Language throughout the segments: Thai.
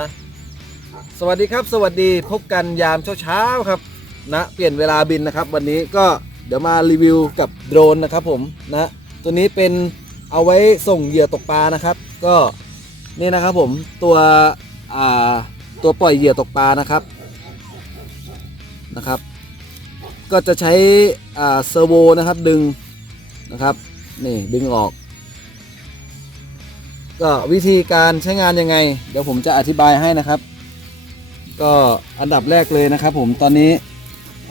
นะ สวัสดีครับสวัสดีพบกันยามเช้าๆครับนะเปลี่ยนเวลาบินนะครับ วันนี้ก็เดี๋ยวมารีวิวกับโดรนนะครับผมนะตัวนี้เป็นเอาไว้ส่งเหยื่อตกปลานะครับ ก็นี่นะครับผมตัวอ่าตัวปล่อยเหยื่อตกปลานะครับนะครับ ก็จะใช้อ่าเซอร์โวนะครับดึงนะครับนี่ดึงออก ก็วิธีการใช้งานยังไง เดี๋ยวผมจะอธิบายให้นะครับ ก็อันดับแรกเลยนะครับ ผมตอนนี้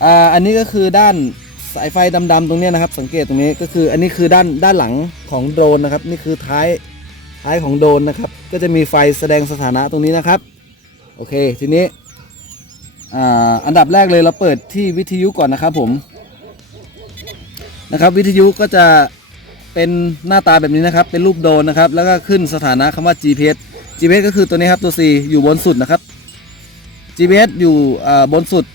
อ่าอันนี้ก็คือด้านสายไฟดำๆตรงนี้นะครับ สังเกตตรงนี้ก็คืออันนี้คือด้านด้านหลังของโดรนนะครับ นี่คือท้ายท้ายของโดรนนะครับ ก็จะมีไฟแสดงสถานะตรงนี้นะครับ โอเคทีนี้อ่าอันดับแรกเลยเราเปิดที่วิทยุก่อนนะครับผมนะครับ วิทยุก็จะ เป็นหน้าตาแบบนี้นะครับ เป็นรูปโดนนะครับ แล้วก็ขึ้นสถานะคำว่า GPS GPS ก็คือตัวนี้ครับตัว C อยู่บนสุดนะครับ GPS อยู่บนสุด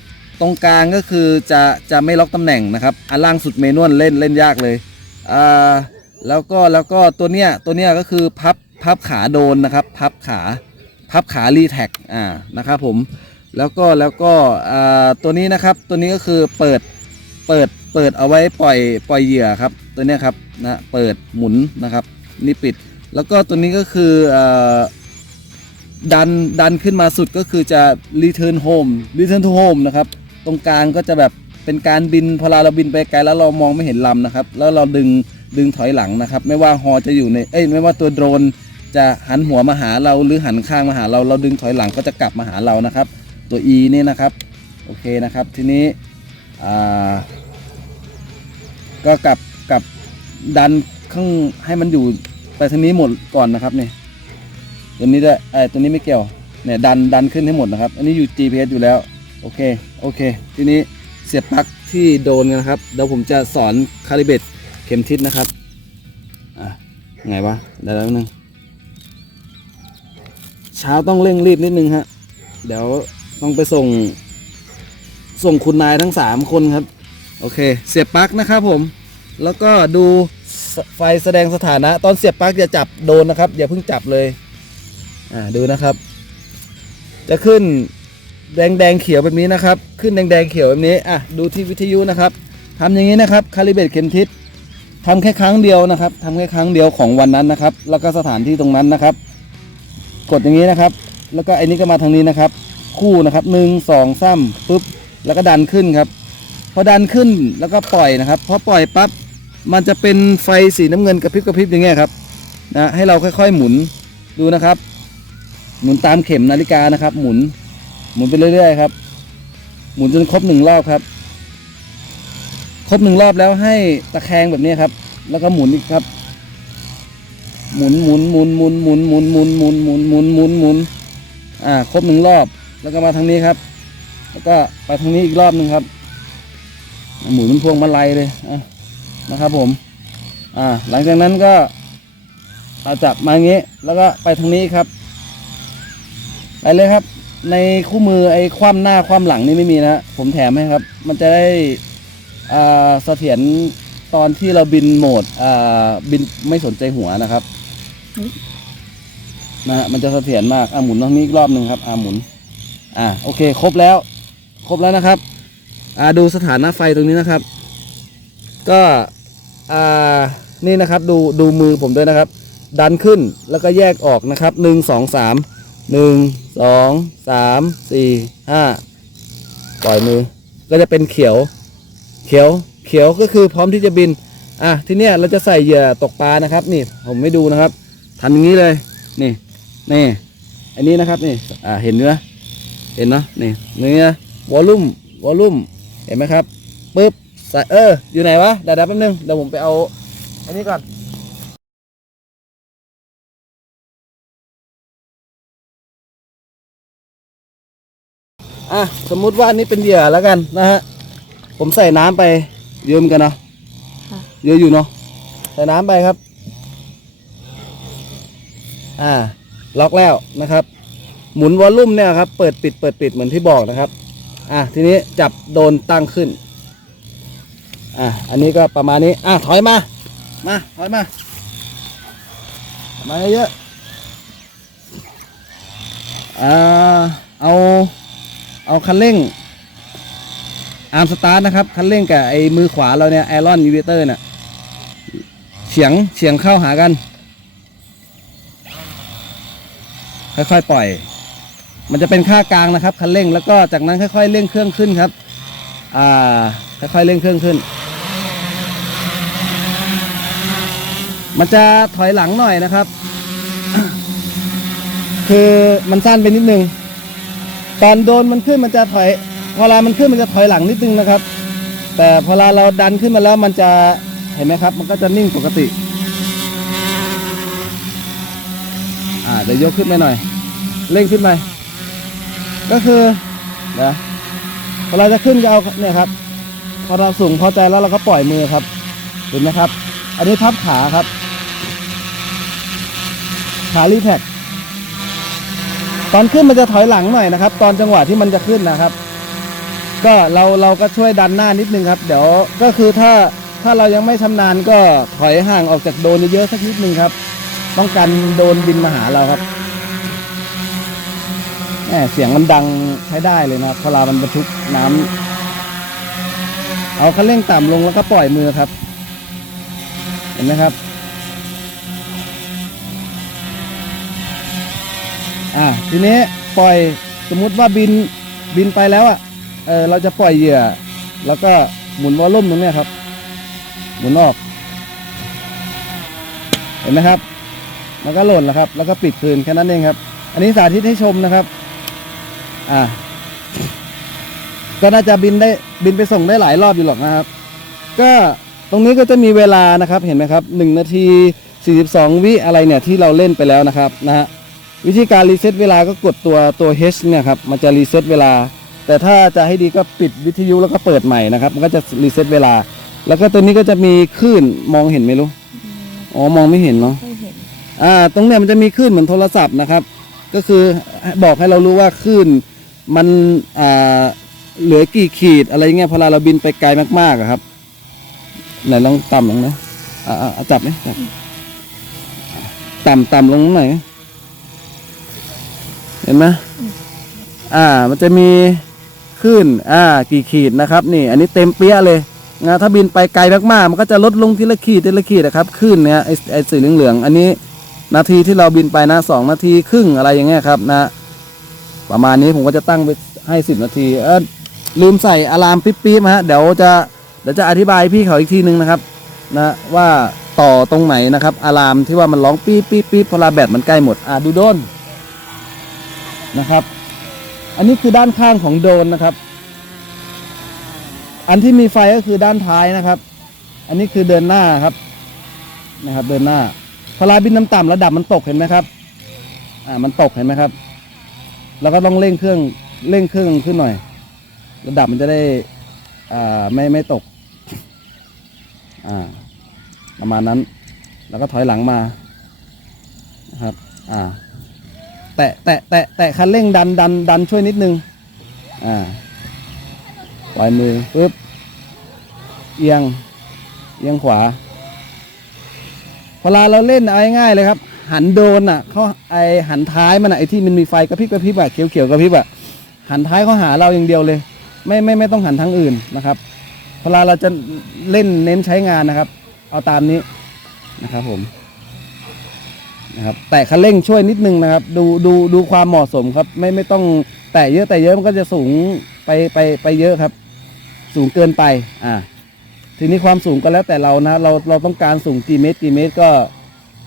ตรงกลางก็คือจะจะไม่ล็อกตำแหน่งนะครับ อันล่างสุดเมนวลเล่นเล่นยากเลยอ่าแล้วก็แล้วก็ตัวเนี้ยตัวเนี้ยก็คือพับพับขาโดนนะครับ พับขาพับขารีแท็กอ่านะครับผมแล้วก็แล้วก็อ่าตัวนี้นะครับตัวนี้ก็คือเปิดเปิดเปิดเอาไว้ปล่อยปล่อยเหยื่อครับ ตัวนี้ครับนะเปิดหมุนนะครับ นี่ปิด แล้วก็ตัวนี้ก็คืออดันดันขึ้นมาสุดก็คือจะ return home return to home นะครับ ตรงกลางก็จะแบบเป็นการบินพอเราบินไปไกลแล้วเรามองไม่เห็นลำนะครับ แล้วเราดึงดึงถอยหลังนะครับ ไม่ว่าฮอจะอยู่ในเอ้ยไม่ว่าตัวโดรนจะหันหัวมาหาเราหรือหันข้างมาหาเราเราดึงถอยหลังก็จะกลับมาหาเรานะครับ ตัว E นี่นะครับโอเคนะครับ ทีนี้อ่า ก็กลับกลับดันข้างให้มันอยู่ไปทางนี้หมดก่อนนะครับนี่ตัวนี้ด้วยไอ้ตัวนี้ไม่เกี่ยวเนี่ยดันดันขึ้นให้หมดนะครับ อันนี้อยู่ GPS อยู่แล้ว โอเคโอเค ทีนี้เสียบปลั๊กที่โดนกันนะครับเดี๋ยวผมจะสอนคาลิเบตเข็มทิศนะครับอะไงวะเดี๋ยวแป๊บนึงเช้าต้องเร่งรีบนิดนึงฮะเดี๋ยวต้องไปส่ง ส่งคุณนายทั้งสามคนครับ โอเค เสียบปลั๊กนะครับผม แล้วก็ดูไฟแสดงสถานะ ตอนเสียบปลั๊กอย่าจับโดนนะครับ อย่าเพิ่งจับเลย อ่าดูนะครับ จะขึ้นแดงแดงเขียวแบบนี้นะครับ ขึ้นแดงแดงเขียวแบบนี้ อะดูที่วิทยุนะครับทำอย่างนี้นะครับคาลิเบตเข็มทิศทำแค่ครั้งเดียวนะครับทำแค่ครั้งเดียวของวันนั้นนะครับ แล้วก็สถานที่ตรงนั้นนะครับ กดอย่างนี้นะครับ แล้วก็ไอ้นี้ก็มาทางนี้นะครับ คู่นะครับหนึ่งสองสามปุ๊บแล้วก็ดันขึ้นครับ พอดันขึ้นแล้วก็ปล่อยนะครับ พอปล่อยปั๊บ มันจะเป็นไฟสีน้ำเงินกระพริบกระพริบอย่างเงี้ยครับนะให้เราค่อยๆหมุนดูนะครับ หมุนตามเข็มนาฬิกานะครับ หมุนหมุนไปเรื่อยๆครับ หมุนจนครบหนึ่งรอบครับ ครบหนึ่งรอบแล้วให้ตะแคงแบบนี้ครับ แล้วก็หมุนอีกครับ หมุนหมุนหมุนหมุนหมุนหมุนหมุนหมุนหมุนหมุนหมุนหมุนอ่าครบหนึ่งรอบแล้วก็มาทางนี้ครับ แล้วก็ไปทางนี้อีกรอบหนึ่งครับ หมุนเป็นพวงมาลัยเลยอะ นะครับผม อ่า หลังจากนั้นก็เอาจับมาอย่างนี้แล้วก็ไปทางนี้ครับ ไปเลยครับ ในคู่มือไอ้คว่ำหน้าคว่ำหลังนี่ไม่มีนะผมแถมให้ครับ มันจะได้อ่าเสถียรตอนที่เราบินโหมดอ่าบินไม่สนใจหัวนะครับนะฮะมันจะเสถียรมากอะหมุนตรงนี้อีกรอบหนึ่งครับอ่าหมุน อ่าโอเค ครบแล้ว ครบแล้วนะครับ อ่าดูสถานะไฟตรงนี้นะครับ ก็ อ่านี่นะครับดูดูมือผมด้วยนะครับ ดันขึ้นแล้วก็แยกออกนะครับหนึ่งสองสามหนึ่งสองสามสี่ห้าปล่อยมือ ก็จะเป็นเขียว เขียวเขียวก็คือพร้อมที่จะบิน อะทีเนี้ยเราจะใส่เหยื่อตกปลานะครับ นี่ผมไม่ดูนะครับทำอย่างนี้เลยนี่นี่อันนี้นะครับนี่อ่าเห็นเนื้อเห็นเนาะนี่เนื้อวอลลุ่มวอลลุ่มเห็นไหมครับปุ๊บ ใส่เออ อยู่ไหนวะเดี๋ยวๆแป๊บนึงเดี๋ยวผมไปเอาอันนี้ก่อนอะสมมุติว่านี่เป็นเหยื่อแล้วกันนะฮะผมใส่น้ำไปเยอะเหมือนกันเนาะค่ะเยอะอยู่เนาะใส่น้ำไปครับ อ่า ล็อกแล้วนะครับ หมุนวอลลุ่มเนี่ยครับ เปิดปิดเปิดปิดเหมือนที่บอกนะครับ อะทีนี้จับโดนตั้งขึ้น อะอันนี้ก็ประมาณนี้ อะถอยมา มาถอยมา มาเยอะๆอ่าเอาเอาคันเร่งอาร์มสตาร์ทนะครับ คันเร่งกับไอ้มือขวาเราเนี่ยไอรอนยูเวเตอร์เนี่ยเฉียงเฉียงเข้าหากัน ค่อยๆปล่อย มันจะเป็นค่ากลางนะครับ คันเร่งแล้วก็จากนั้นค่อยๆเร่งเครื่องขึ้นครับ อ่า ค่อยๆเร่งเครื่องขึ้น มันจะถอยหลังหน่อยนะครับ คือมันสั้นไปนิดนึงตอนโดนมันขึ้นมันจะถอยเวลามันขึ้นมันจะถอยหลังนิดนึงนะครับ แต่พอเวลาเราดันขึ้นมาแล้วมันจะเห็นไหมครับ มันก็จะนิ่งปกติ อ่าเดี๋ยวยกขึ้นไปหน่อย เร่งขึ้นไปก็คือเดี๋ยวพอเราจะขึ้นก็เอาเนี่ยครับ พอเราสูงพอใจแล้วเราก็ปล่อยมือครับเห็นไหมครับ อันนี้พับขาครับ ขารีแท็กตอนขึ้นมันจะถอยหลังหน่อยนะครับ ตอนจังหวะที่มันจะขึ้นนะครับ ก็เราเราก็ช่วยดันหน้านิดนึงครับ เดี๋ยวก็คือถ้าถ้าเรายังไม่ชำนาญก็ถอยห่างออกจากโดนเยอะๆสักนิดนึงครับต้องการโดนบินมาหาเราครับแหมเสียงมันดังใช้ได้เลยนะครับเวลามันบรรทุกน้ำเอาคันเร่งต่ำลงแล้วก็ปล่อยมือครับ เห็นไหมครับ อ่าทีนี้ปล่อยสมมุติว่าบินบินไปแล้วอะเออเราจะปล่อยเหยื่อ แล้วก็หมุนวอลลุ่มตรงเนี้ยครับ หมุนออก เห็นไหมครับ มันก็หล่นแล้วครับ แล้วก็ปิดคืนแค่นั้นเองครับ อันนี้สาธิตให้ชมนะครับ อ่า ก็น่าจะบินได้บินไปส่งได้หลายรอบอยู่หรอกนะครับ ก็ตรงนี้ก็จะมีเวลานะครับ เห็นไหมครับหนึ่งนาที42วิอะไรเนี่ยที่เราเล่นไปแล้วนะครับนะฮะ วิธีการรีเซ็ตเวลาก็กดตัวตัว H เนี่ยครับมันจะรีเซ็ตเวลา แต่ถ้าจะให้ดีก็ปิดวิทยุแล้วก็เปิดใหม่นะครับ มันก็จะรีเซ็ตเวลา แล้วก็ตัวนี้ก็จะมีคลื่นมองเห็นไหมรู้อ๋อมองไม่เห็นเนาะไม่เห็นอ่าตรงเนี้ยมันจะมีคลื่นเหมือนโทรศัพท์นะครับ ก็คือบอกให้เรารู้ว่าคลื่นมันอ่าเหลือกี่ขีดอะไรเงี้ยพอเราบินไปไกลมากๆอะครับไหนลองต่ำลงนะอ่าอ่าอ่าจับไหมจับต่ำต่ำลงหน่อยเห็นไหมอ่า มันจะมีคลื่นอ่า กี่ขีดนะครับ นี่ อันนี้เต็มเปี้ยเลยนะถ้าบินไปไกลมากๆ มันก็จะลดลงทีละขีดทีละขีดนะครับคลื่นเนี่ยไอ้ไอ้สีเหลืองๆ อันนี้นาทีที่เราบินไปนะสองนาทีครึ่งอะไรอย่างเงี้ยครับนะ ประมาณนี้ผมก็จะตั้งไปให้สิบนาที เออลืมใส่อะลามปิ๊บปิ๊บฮะ เดี๋ยวจะเดี๋ยวจะอธิบายพี่เขาอีกทีนึงนะครับ นะว่าต่อตรงไหนนะครับอะลามที่ว่ามันร้องปี๊บปี๊บปี๊บพอลาแบตมันใกล้หมด อะดูโดน นะครับ อันนี้คือด้านข้างของโดนนะครับ อันที่มีไฟก็คือด้านท้ายนะครับ อันนี้คือเดินหน้าครับนะครับ เดินหน้าพอลาบินน้ำต่ำระดับมันตกเห็นไหมครับ อ่า มันตกเห็นไหมครับ แล้วก็ต้องเร่งเครื่องเร่งเครื่องขึ้นหน่อย ระดับมันจะได้อ่าไม่ไม่ตก อ่า ประมาณนั้น แล้วก็ถอยหลังมานะครับ อ่า แตะแตะแตะแตะคันเร่งดันดันดันช่วยนิดนึง อ่าปล่อยมือปุ๊บ เอียง เอียงขวา เวลาเราเล่นเอาง่ายๆเลยครับ หันโดนอะเขาไอหันท้ายมันอะไอที่มันมีไฟกระพริบกระพริบอะเขียวเขียวกระพริบอะหันท้ายเขาหาเราอย่างเดียวเลย ไม่ไม่ไม่ต้องหันทางอื่นนะครับ เวลาเราจะเล่นเน้นใช้งานนะครับ เอาตามนี้นะครับผม นะครับแต่คันเร่งช่วยนิดนึงนะครับ ดูดูดูความเหมาะสมครับ ไม่ไม่ต้องแตะเยอะแต่เยอะมันก็จะสูงไปไปไปเยอะครับ สูงเกินไปอ่าทีนี้ความสูงก็แล้วแต่เรานะเราเราต้องการสูงกี่เมตรกี่เมตรก็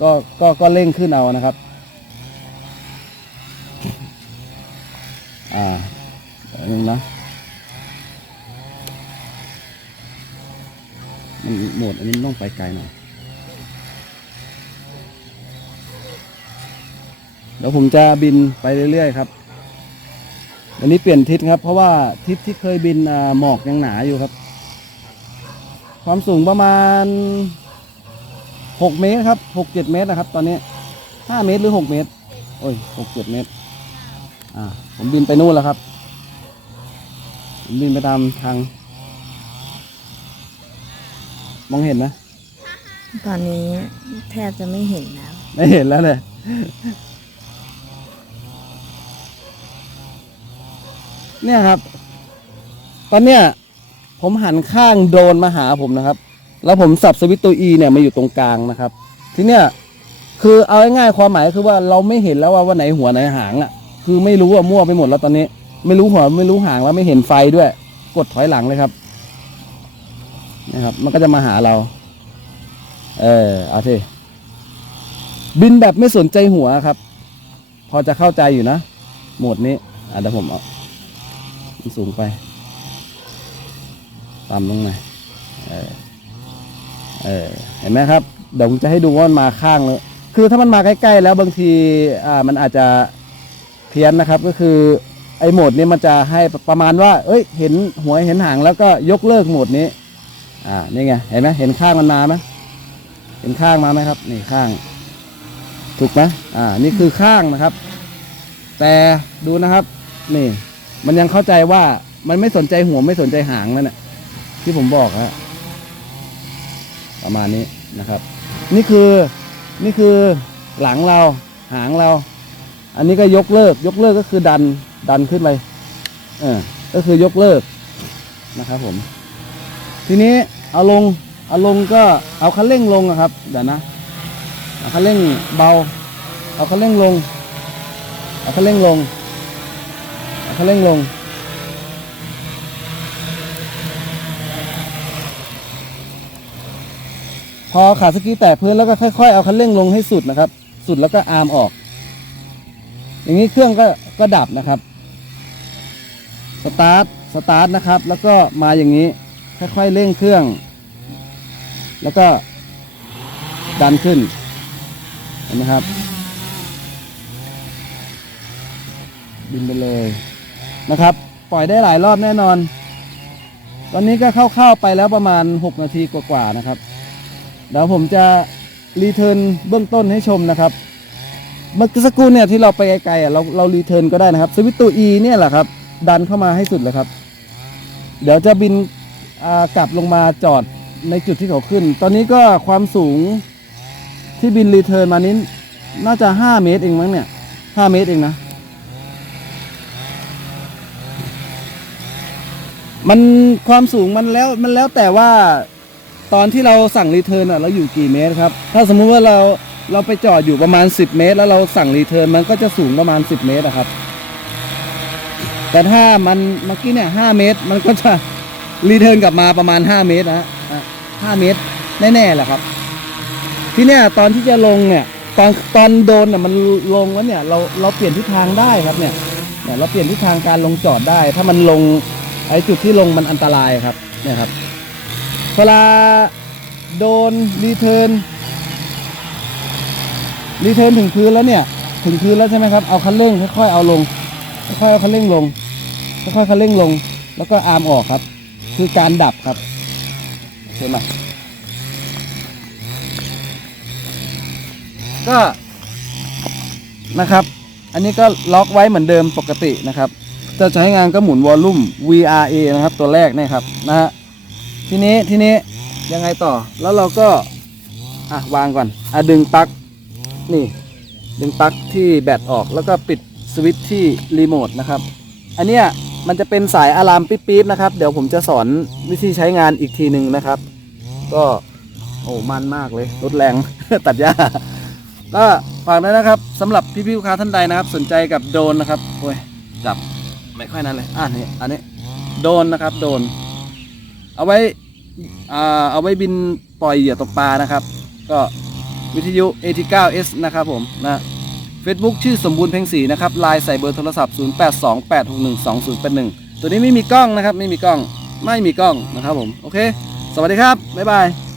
ก็ก็ก็เร่งขึ้นเอานะครับอ่าอันนึงนะมันโหมดอันนี้ต้องไปไกลหน่อย เดี๋ยวผมจะบินไปเรื่อยๆครับวันนี้เปลี่ยนทิศครับ เพราะว่าทิศที่เคยบินอ่าหมอกยังหนาอยู่ครับ ความสูงประมาณหกเมตรครับหกเจ็ดเมตรนะครับ ตอนนี้ห้าเมตรหรือหกเมตร โอ้ยหกเจ็ดเมตร อ่า ผมบินไปนู่นแล้วครับ ผมบินไปตามทาง มองเห็นไหมตอนนี้แทบจะไม่เห็นแล้ว ไม่เห็นแล้วเลย เนี่ยครับ ตอนเนี้ยผมหันข้างโดรนมาหาผมนะครับ แล้วผมสับสวิตตัว E เนี่ยมาอยู่ตรงกลางนะครับ ทีเนี้ยคือเอาง่ายๆความหมายคือว่าเราไม่เห็นแล้วว่าวันไหนหัวไหนหางอะ คือไม่รู้ว่ามั่วไปหมดแล้วตอนนี้ ไม่รู้หัวไม่รู้หางแล้วไม่เห็นไฟด้วย กดถอยหลังเลยครับนะครับ มันก็จะมาหาเรา เออเอาทีบินแบบไม่สนใจหัวครับ พอจะเข้าใจอยู่นะโหมดนี้อะเดี๋ยวผมเอา มันสูงไปต่ำลงหน่อยเออเออเห็นไหมครับ เดี๋ยวผมจะให้ดูว่ามันมาข้างเลยคือถ้ามันมาใกล้ๆแล้วบางทีอ่ามันอาจจะเพี้ยนนะครับก็คือไอ้โหมดนี้มันจะให้ประมาณว่า เอ้ย เห็นหัวเห็นหางแล้วก็ยกเลิกโหมดนี้ อ่า นี่ไง เห็นไหมเห็นข้างมันมาไหมเห็นข้างมาไหมครับ นี่ข้าง ถูกไหมอ่า นี่คือข้างนะครับ แต่ดูนะครับ นี่ มันยังเข้าใจว่ามันไม่สนใจหัวไม่สนใจหางนั่นแหละที่ผมบอกฮะประมาณนี้นะครับ นี่คือนี่คือหลังเราหางเรา อันนี้ก็ยกเลิก ยกเลิกก็คือดันดันขึ้นไปเออก็คือยกเลิกนะครับผม ทีนี้เอาลงเอาลงก็เอาคันเร่งลงครับเดี๋ยวนะเอาคันเร่งเบา เอาคันเร่งลง เอาคันเร่งลง คันเร่งลง พอขาสกีแตะพื้นแล้วก็ค่อยๆเอาคันเร่งลงให้สุดนะครับ สุดแล้วก็อาร์มออก อย่างนี้เครื่องก็ก็ดับนะครับสตาร์ทสตาร์ทนะครับ แล้วก็มาอย่างนี้ค่อยๆเร่งเครื่อง แล้วก็ดันขึ้นเห็นไหมครับบินไปเลย นะครับ ปล่อยได้หลายรอบแน่นอน ตอนนี้ก็เข้าๆไปแล้วประมาณ 6 นาทีกว่าๆนะครับ เดี๋ยวผมจะรีเทิร์นเบื้องต้นให้ชมนะครับ เมื่อสักครู่เนี่ยที่เราไปไกลๆอะเราเรารีเทิร์นก็ได้นะครับ สวิตตัว E เนี่ยแหละครับ ดันเข้ามาให้สุดเลยครับ เดี๋ยวจะบินกลับลงมาจอดในจุดที่เขาขึ้น ตอนนี้ก็ความสูงที่บินรีเทิร์นมานี้น่าจะ 5 เมตรเองมั้งเนี่ย 5 เมตรเองนะ มันความสูงมันแล้วมันแล้วแต่ว่าตอนที่เราสั่งรีเทิร์นอะเราอยู่กี่เมตรครับถ้าสมมุติว่าเราเราไปจอดอยู่ประมาณ 10 เมตร แล้วเราสั่งรีเทิร์นมันก็จะสูงประมาณ 10 เมตรอะครับ แต่ถ้ามันเมื่อกี้เนี่ย5เมตร มันก็จะรีเทิร์นกลับมาประมาณ 5 เมตรนะฮะอะ5เมตรแน่ๆแหละครับ ที่เนี่ยตอนที่จะลงเนี่ยตอนตอนโดนเนี่ยมันลงแล้วเนี่ยเราเราเปลี่ยนทิศทางได้ครับเนี่ยเนี่ยเราเปลี่ยนทิศทางการลงจอดได้ ถ้ามันลง ไอจุดที่ลงมันอันตรายครับเนี่ยครับเวลาโดนรีเทิร์นรีเทิร์นถึงพื้นแล้วเนี่ยถึงพื้นแล้วใช่ไหมครับเอาคันเร่งค่อยๆเอาลงค่อยๆเอาคันเร่งลงค่อยๆคันเร่งลง แล้วก็อาร์มออกครับ คือการดับครับโอเคไหมก็นะครับ อันนี้ก็ล็อกไว้เหมือนเดิมปกตินะครับ จะใช้งานก็หมุนวอลลุ่ม VRA นะครับ ตัวแรกเนี่ยครับนะฮะทีนี้ทีนี้ยังไงต่อแล้วเราก็อะวางก่อนอะดึงปลั๊กนี่ ดึงปลั๊กที่แบตออกแล้วก็ปิดสวิตช์ที่รีโมทนะครับ อันเนี้ยมันจะเป็นสายอะลามปิ๊บๆนะครับ เดี๋ยวผมจะสอนวิธีใช้งานอีกทีหนึ่งนะครับ ก็โอ้มันมากเลยรถแรง ตัดหญ้าก็ฝากด้วยนะครับสำหรับพี่ๆลูกค้าท่านใดนะครับ สนใจกับโดนนะครับโอ้ยจับ ไม่ค่อยนั้นเลยอ่านี่อันนี้โดนนะครับโดน เอาไว้อ่าเอาไว้บินปล่อยเหยื่อตกปลานะครับ ก็วิทยุ AT9S นะครับผมนะ Facebook ชื่อสมบูรณ์เพ่งศรีนะครับไลน์ใส่เบอร์โทรศัพท์ 0828612081 ตัวนี้ไม่มีกล้องนะครับ ไม่มีกล้อง ไม่มีกล้องนะครับผม โอเค สวัสดีครับ บ๊ายบาย